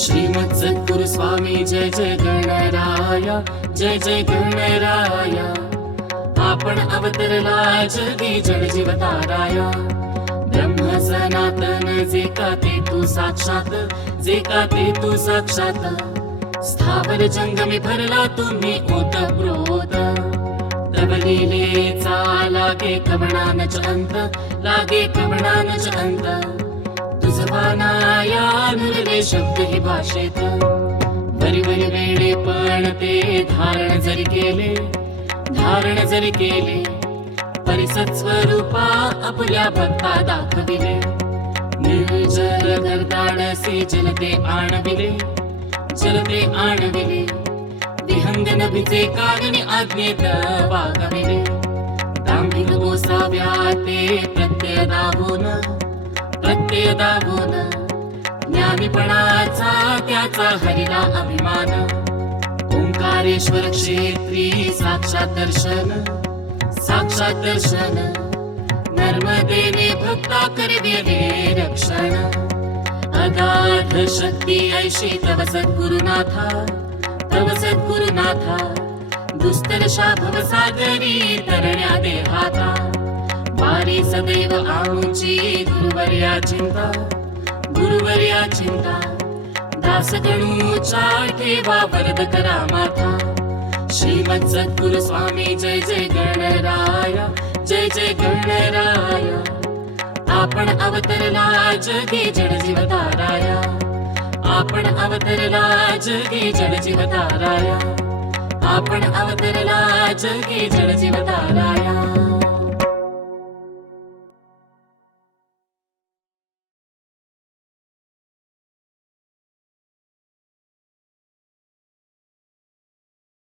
श्रीमद सद्गुरु स्वामी जय जय गणराया, जय जय गणराया. आपण अवतरला जगी जड जीव ताराया. ब्रह्म सनातन जे का ते तू साक्षात, जे का ते तू साक्षात. स्थावर जंगमी भरला तुम्ही ओतप्रोत. तव लीलेचा लागे कवणानच अंत, लागे कवणानच अंत. तुझवानाया नुरले शब्द ही भाषेत. वरी वरी वेळे पण ते धारण जरी केले, धारण जरी केले. परिसत स्वरूपा आपल्या भक्ता दाखविले. निर्जल गर्दाडसे जलते आणविले, जलते आणविले. विहंग नभीचे कागणी आज्ञेत वागविले. दांभिक गोसाव्या ते प्रत्यय दाबून, प्रत्यय दाबून. ज्ञानीपणाचा त्याचा हरिला अभिमान. ओंकारेश्वर क्षेत्री साक्षात दर्शन, साक्षात दर्शन. नर्मदेने भक्ता करविले रक्षण. अगाध शक्ती ऐशी तव सद्गुरुनाथा, तव सद्गुरुनाथा. दुस्तरशा भवसागरी तरण्या देहाता. वारी सदैव आमची गुरुवर्या चिंता, गुरुवर्या चिंता. दासगणूचा ठेवा वरद करा माथा. श्रीमद सद्गुरु स्वामी जय जय गणराया, जय जय गणराया. आपण अवतरला जगी जड जीव ताराया. आपण अवतरला जगी जड जीव ताराया. आपण अवतरला जगी जड जीव ताराया.